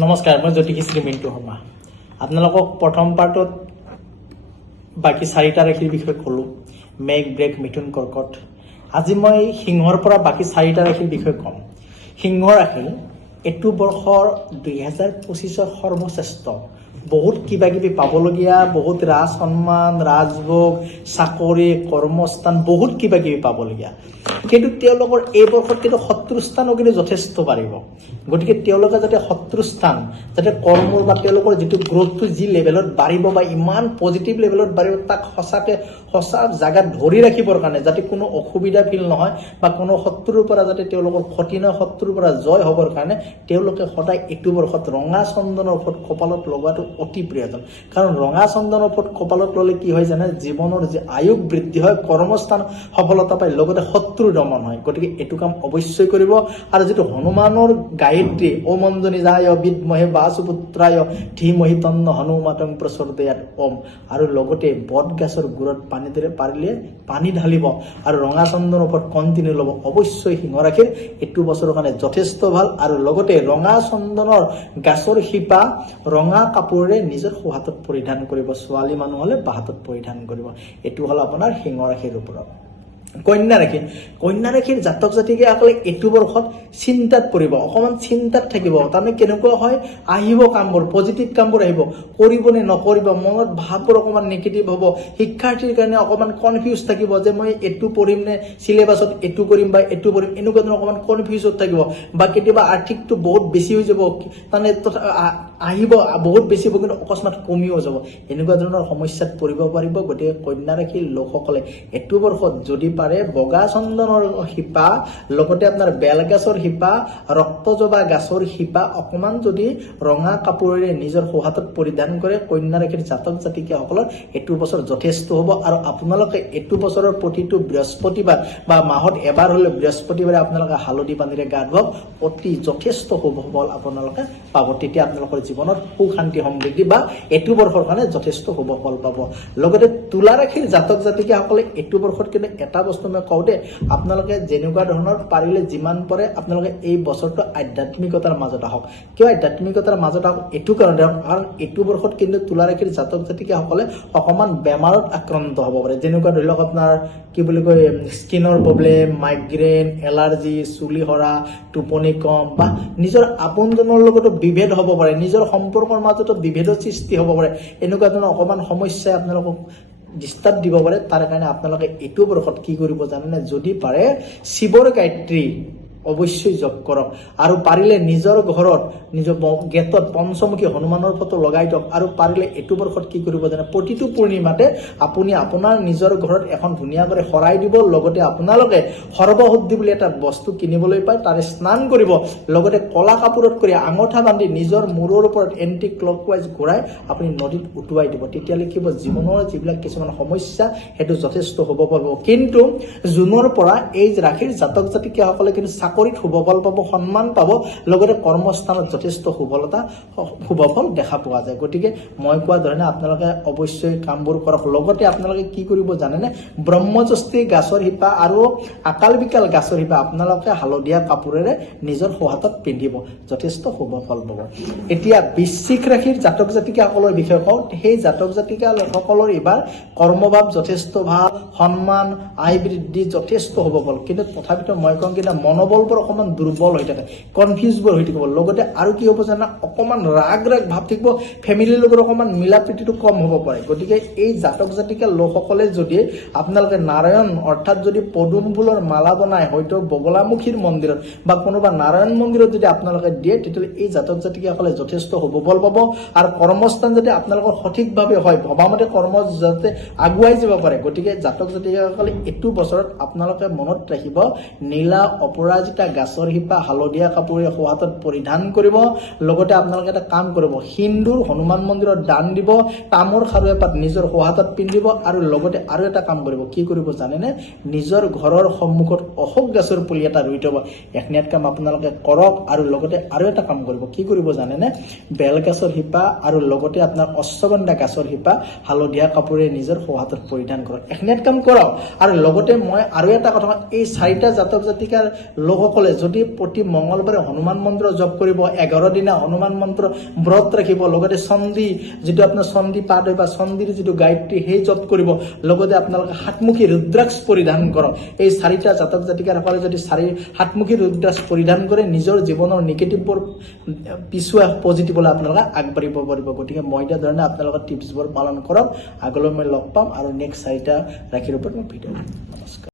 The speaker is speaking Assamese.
নমস্কাৰ, মই জ্যোতিষী শ্ৰী মিণ্টু শৰ্মা। আপোনালোকক প্ৰথম পাৰ্টত বাকী 4টা ৰাশিৰ বিষয়ে ক'লোঁ, মেঘ, বৃষ, মিথুন, কৰ্কট। আজি মই সিংহৰ পৰা বাকী 4টা ৰাশিৰ বিষয়ে ক'ম। সিংহ ৰাশি এইটো বৰ্ষৰ 2025ৰ সৰ্বশ্ৰেষ্ঠ। বহুত কিবা কিবি পাবলগীয়া, বহুত ৰাজ সন্মান, ৰাজভোগ, চাকৰি, কৰ্মস্থান, বহুত কিবা কিবি পাবলগীয়া। কিন্তু তেওঁলোকৰ এই বৰ্ষত কিন্তু শত্ৰুস্থানো কিন্তু যথেষ্ট বাঢ়িব। গতিকে তেওঁলোকে যাতে শত্ৰুস্থান, যাতে কৰ্মৰ বা তেওঁলোকৰ যিটো গ্ৰথটো যি লেভেলত বাঢ়িব বা ইমান পজিটিভ লেভেলত বাঢ়িব, তাক সঁচা জাগাত ধৰি ৰাখিবৰ কাৰণে যাতে কোনো অসুবিধা ফিল নহয় বা কোনো শত্ৰুৰ পৰা যাতে তেওঁলোকৰ ক্ষতি নহয়, শত্ৰুৰ পৰা জয় হ'বৰ কাৰণে তেওঁলোকে সদায় এইটো বৰ্ষত ৰঙা চন্দনৰ ওপৰত কপালত লগোৱাটো অতি প্ৰয়োজন। কাৰণ ৰঙা চন্দনৰ ওপৰত কপালত ল'লে কি হয় জানে, জীৱনৰ যি আয়ুস বৃদ্ধি হয়, কৰ্মস্থান সফলতা পায়, লগতে শত্ৰু দমন হয়। গতিকে এইটো কাম অৱশ্যই কৰিব। আৰু যিটো হনুমানৰ গায়ত্ৰী, ওম অঞ্জনী যায় বিদ্মহে বাসুপুত্ৰায় ধীমহি তন্ন হনুমাতং প্ৰচোদয়াৎ ওম, আৰু লগতে বট গছৰ গুৰত পাৰিলে পানী ঢালিব আৰু ৰঙা চন্দনৰ ওপৰত কণ্টিনিউ ল'ব। অৱশ্যই সিংহ ৰাশিৰ এইটো বছৰৰ কাৰণে যথেষ্ট ভাল। আৰু লগতে ৰঙা চন্দনৰ গাছৰ শিপা ৰঙা কাপোৰেৰে নিজৰ সোঁহাতত পৰিধান কৰিব, ছোৱালী মানুহ হ'লে বাহাতত পৰিধান কৰিব। এইটো হ'ল আপোনাৰ সিংহ ৰাশিৰ ওপৰত। কন্যা ৰাশিৰ জাতক জাতিকাসকলে এইটো বৰ্ষত চিন্তাত পৰিব, অকণমান চিন্তাত থাকিব। তাৰমানে কেনেকুৱা হয়, আহিব কামবোৰ, পজিটিভ কামবোৰ আহিব, কৰিব নে নকৰিব, মনত ভাৱবোৰ অকণমান নিগেটিভ হ'ব। শিক্ষাৰ্থীৰ কাৰণে অকণমান কনফিউজ থাকিব যে মই এইটো পঢ়িম নে চিলেবাছত এইটো কৰিম বা এইটো কৰিম, এনেকুৱা ধৰণৰ অকণমান কনফিউজত থাকিব। বা কেতিয়াবা আৰ্থিকটো বহুত বেছি হৈ যাব, তাৰমানে আহিব বহুত বেছি হ'ব কিন্তু অকস্মাত কমিও যাব, এনেকুৱা ধৰণৰ সমস্যাত পৰিব পাৰিব। গতিকে কন্যা ৰাশিৰ লোকসকলে এইটো বৰ্ষত যদি পাৰে বগা চন্দনৰ শিপা, লগতে আপোনাৰ বেলগাছৰ শিপা, ৰক্তজবা গাছৰ শিপা অকণমান যদি ৰঙা কাপোৰেৰে নিজৰ সোঁহাতত পৰিধান কৰে, কন্যা ৰাশিৰ জাতক জাতিকাসকলৰ এইটো বছৰ যথেষ্ট হ'ব। আৰু আপোনালোকে এইটো বছৰৰ প্ৰতিটো বৃহস্পতিবাৰ বা মাহত এবাৰ হ'লে বৃহস্পতিবাৰে আপোনালোকে হালধি পানীৰে গা ধুৱক, অতি যথেষ্ট শুভ ফল আপোনালোকে পাব। তেতিয়া আপোনালোকৰ জীৱনত সুখ শান্তি সমৃদ্ধি বা এইটো বৰ্ষৰ কাৰণে যথেষ্ট শুভ ফল পাব। লগতে তুলা ৰাশিৰ জাতক জাতিকাসকলে এইটো বৰ্ষত কিন্তু এটা বস্তু মই কওঁ দেই, আপোনালোকে যেনেকুৱা ধৰণৰ পাৰিলে যিমান পাৰে আপোনালোকে এই বছৰটো আধ্যাত্মিকতাৰ মাজত আহক। কিয় আধ্যাত্মিকতাৰ মাজত আহক, এইটো কাৰণে কাৰণ এইটো বৰ্ষত কিন্তু তুলা ৰাশিৰ জাতক জাতিকাসকলে অকণমান বেমাৰত আক্ৰান্ত হ'ব পাৰে। যেনেকুৱা ধৰি লওক আপোনাৰ কি বুলি কয়, স্কিনৰ প্ৰব্লেম, মাইগ্ৰেইন, এলাৰ্জি, চুলি সৰা, টোপনি কম, বা নিজৰ আপোনজনৰ লগতো বিভেদ হ'ব পাৰে, নিজৰ সম্পৰ্কৰ মাজতো বিভেদৰ সৃষ্টি হ'ব পাৰে। এনেকুৱা ধৰণৰ অকণমান সমস্যাই আপোনালোকক ডিষ্টাৰ্ব দিব পাৰে। তাৰ কাৰণে আপোনালোকে এইটো বৰ্ষত কি কৰিব জানেনে, যদি পাৰে শিৱৰ গায়ত্ৰী অৱশ্যই জপ কৰক। আৰু পাৰিলে নিজৰ ঘৰত, নিজৰ গেটত পঞ্চমুখী হনুমানৰ ফটো লগাই দিয়ক। আৰু পাৰিলে এইটো বৰ্ষত কি কৰিব জানে, প্ৰতিটো পূৰ্ণিমাতে আপুনি আপোনাৰ নিজৰ ঘৰত এখন ধুনীয়াকৈ শৰাই দিব। লগতে আপোনালোকে সৰ্বশুদ্ধি বুলি এটা বস্তু কিনিবলৈ পায়, তাৰে স্নান কৰিব। লগতে কলা কাপোৰত কৰি আঙঠা বান্ধি নিজৰ মূৰৰ ওপৰত এণ্টি ক্লকৱাইজ ঘূৰাই আপুনি নদীত উটুৱাই দিব। তেতিয়ালৈ কি হ'ব, জীৱনৰ যিবিলাক কিছুমান সমস্যা সেইটো যথেষ্ট হ'ব পাৰিব। কিন্তু জুনৰ পৰা এই ৰাশিৰ জাতক জাতিকাসকলে কিন্তু চাকৰিত শুভ ফল পাব, সন্মান পাব, লগতে কৰ্মস্থানত যথেষ্ট শুভ ফল দেখা পোৱা যায়। গতিকে মই কোৱা ধৰণে আপোনালোকে অৱশ্যই কামবোৰ কৰক। লগতে আপোনালোকে কি কৰিব জানেনে, ব্ৰহ্মযষ্টি গাছৰ শিপা আৰু আকাল বিকাল গাছৰ শিপা আপোনালোকে হালধীয়া কাপোৰেৰে নিজৰ সোঁহাতত পিন্ধিব, যথেষ্ট শুভ ফল পাব। এতিয়া বৃশ্চিক ৰাশিৰ জাতক জাতিকাসকলৰ বিষয়ে কওঁ। সেই জাতক জাতিকা লোকসকলৰ এইবাৰ কৰ্মভাৱ যথেষ্ট ভাল, সন্মান, আয় বৃদ্ধি, যথেষ্ট শুভ ফল। কিন্তু তথাপিতো মই কওঁ কিন্তু মনোবলবোৰ অকণমান দুৰ্বল হৈ থাকে, কনফিউজবোৰ হৈ থাকিব। লগতে আৰু কি হ'ব জানা, অকণমান ৰাগ ভাৱ থাকিব, ফেমিলিৰ লগত অকণমান মিলা প্ৰীতিটো কম হ'ব পাৰে। গতিকে এই জাতক জাতিকা লোকসকলে যদি আপোনালোকে নাৰায়ণ অৰ্থাৎ যদি পদুম ফুলৰ মালা বনাই হয়তো বগলামুখীৰ মন্দিৰত বা কোনোবা নাৰায়ণ মন্দিৰত যদি আপোনালোকে দিয়ে, তেতিয়াহ'লে এই জাতক জাতিকাসকলে যথেষ্ট শুভ ফল পাব। আৰু কৰ্মস্থান যাতে আপোনালোকৰ সঠিকভাৱে হয়, ভবামতে কৰ্ম যাতে আগুৱাই যাব পাৰে। গতিকে জাতক জাতিকাসকলে এইটো বছৰত আপোনালোকে মনত ৰাখিব, নীলা অপৰাজিতা গাছৰ শিপা হালধীয়া কাপোৰেৰে সোঁহাতত পৰিধান কৰিব। লগতে আপোনালোকে এটা কাম কৰিব, সিন্দুৰ হনুমান মন্দিৰত দান দিব, তামৰ খাৰু এপাত নিজৰ সোঁহাতত পিন্ধিব। আৰু লগতে আৰু এটা কাম কৰিব, কি কৰিব জানেনে, নিজৰ ঘৰৰ সন্মুখত অশোক গাছৰ পুলি এটা ৰুই থব। এইখিনিত কাম আপোনালোকে কৰক। আৰু লগতে আৰু এটা কাম কৰিব, কি কৰিব জানেনে, বেলগাছৰ শিপা আৰু লগতে আপোনাৰ অশ্বগন্ধা গাছৰ শিপা হালধীয়া কাপোৰে নিজৰ সোঁহাতত পৰিধান কৰক। এইখিনিত কাম কৰক। আৰু লগতে মই আৰু এটা কথা, এই 4টা জাতক জাতিকাৰ লোক লোকসকলে যদি প্ৰতি মঙলবাৰে হনুমান মন্ত্ৰ জপ কৰিব, 11 দিনা হনুমান মন্ত্ৰ ব্ৰত ৰাখিব, লগতে চণ্ডী যিটো আপোনাৰ চণ্ডী পাঠ হয় বা চণ্ডীৰ যিটো গায়ত্ৰী সেই জপ কৰিব, লগতে আপোনালোকে সাতমুখী ৰুদ্ৰাক্ষ পৰিধান কৰক। এই 4টা জাতক জাতিকাসকলে যদি সাতমুখী ৰুদ্ৰাক্ষ পৰিধান কৰে নিজৰ জীৱনৰ নিগেটিভবোৰ পিছুৱাই পজিটিভলৈ আপোনালোকে আগবাঢ়িব পাৰিব। গতিকে মই দিয়া ধৰণে আপোনালোকে টিপছবোৰ পালন কৰক। আগলৈ মই লগ পাম আৰু নেক্সট 4টা ৰাশিৰ ওপৰত মই ভিডিঅ' দিম। নমস্কাৰ।